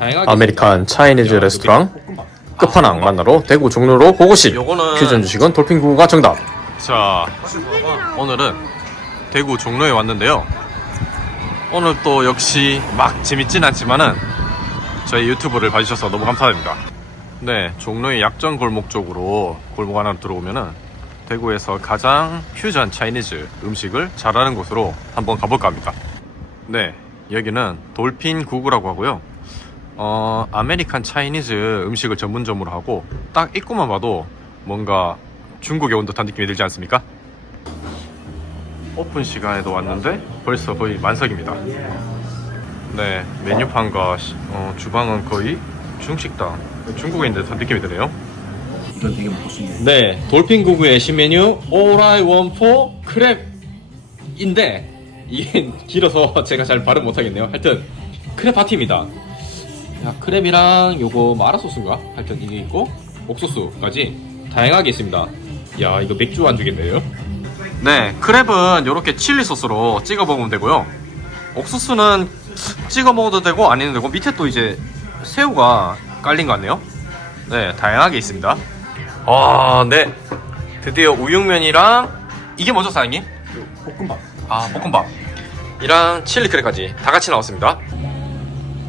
다양하게 아메리칸 차이니즈 야, 레스토랑 볶음밥. 끝판왕 만나러 대구 종로로 고고씨 요거는 퓨전 주식은 돌핑구가 정답. 자 오늘은 대구 종로에 왔는데요. 오늘 또 역시 막 재밌진 않지만은 저희 유튜브를 봐주셔서 너무 감사드립니다. 네 종로의 약전 골목 쪽으로 골목 하나 들어오면은 대구에서 가장 퓨전 차이니즈 음식을 잘하는 곳으로 한번 가볼까 합니다. 네 여기는 돌핀 구구라고 하고요 어 아메리칸 차이니즈 음식을 전문점으로 하고 딱 입구만 봐도 뭔가 중국에 온 듯한 느낌이 들지 않습니까? 오픈 시간에도 왔는데 벌써 거의 만석입니다. 네, 메뉴판과 시- 어, 주방은 거의 중식당, 중국에 있는 듯한 느낌이 드네요. 이건 되게 먹고 싶네. 네, 돌핀 구구의 신메뉴 All I Want for 크랩인데 이게 길어서 제가 잘 발음 못하겠네요. 하여튼 크랩 파티입니다. 야, 크랩이랑 요거 마라 소스인가? 하여튼 이게 있고 옥수수까지 다양하게 있습니다. 야, 이거 맥주 안주겠네요. 네, 크랩은 이렇게 칠리 소스로 찍어 먹으면 되고요. 옥수수는 찍어 먹어도 되고 아니면 되고 밑에 또 이제 새우가 깔린 것 같네요. 네, 다양하게 있습니다. 아, 네. 드디어 우육면이랑 이게 뭐죠, 사장님? 볶음밥. 아, 볶음밥. 이랑 칠리 크랩까지 다 같이 나왔습니다.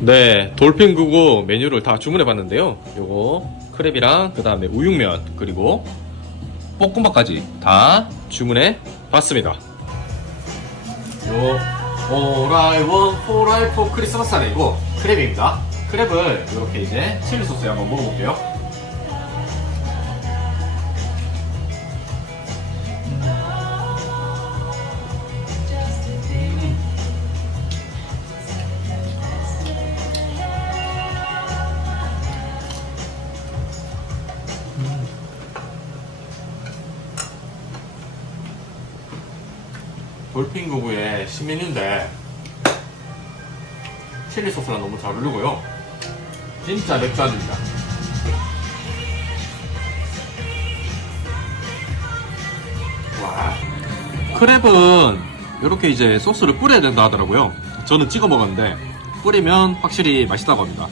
네, 돌핀 구구 메뉴를 다 주문해 봤는데요. 요거 크랩이랑 그다음에 우육면 그리고 볶음밥까지 다 주문해 봤습니다. 요 오라이 원 포라이 포 크리스마스 아니고 크랩입니다. 크랩을 이렇게 이제 칠리 소스에 한번 먹어볼게요. 돌핀 구구의 신메뉴인데 칠리 소스랑 너무 잘 어울리고요. 진짜 맥주 안주입니다. 와. 크랩은 이렇게 이제 소스를 뿌려야 된다 하더라고요. 저는 찍어 먹었는데 뿌리면 확실히 맛있다고 합니다.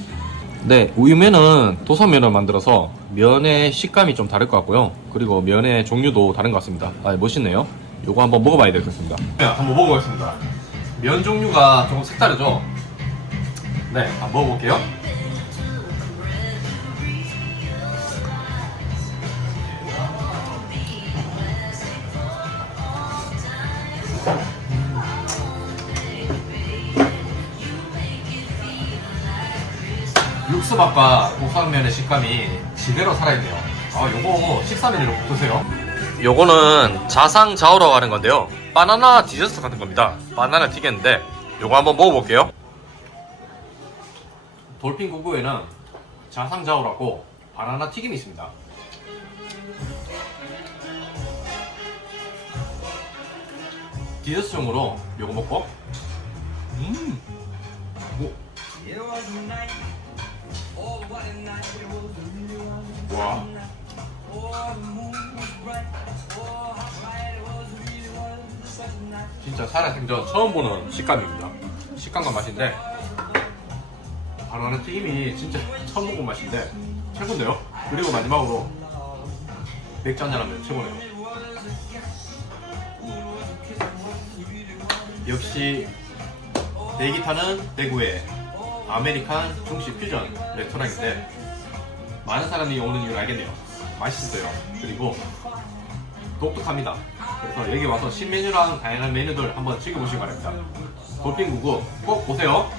네, 우유면은 도선면을 만들어서 면의 식감이 좀 다를 것 같고요. 그리고 면의 종류도 다른 것 같습니다. 아, 멋있네요. 요거 한번 먹어봐야 되겠습니다. 네, 한번 먹어보겠습니다. 면 종류가 조금 색다르죠? 네, 한번 먹어볼게요. 육수밥과 고상면의 식감이 지대로 살아있네요. 아, 요거 식사 메뉴로 드세요. 요거는 자상자오라고 하는 건데요. 바나나 디저트 같은 겁니다. 바나나 튀겼는데 요거 한번 먹어볼게요. 돌핀 구구에는 자상자오라고 바나나 튀김이 있습니다. 디저트용으로 요거 먹고 음. 오. 와. 진짜 살아생전 처음 보는 식감입니다. 식감과 맛인데 바나나 튀김이 진짜 처음 먹은 맛인데 최고인데요. 그리고 마지막으로 맥주 한잔 하면 최고네요. 역시 대기 타는 대구의 아메리칸 중식 퓨전 레스토랑인데 많은 사람이 오는 이유를 알겠네요. 맛있어요. 그리고 독특합니다. 그래서 여기 와서 신메뉴랑 다양한 메뉴들 한번 즐겨보시기 바랍니다. 돌핀 구구 꼭 보세요.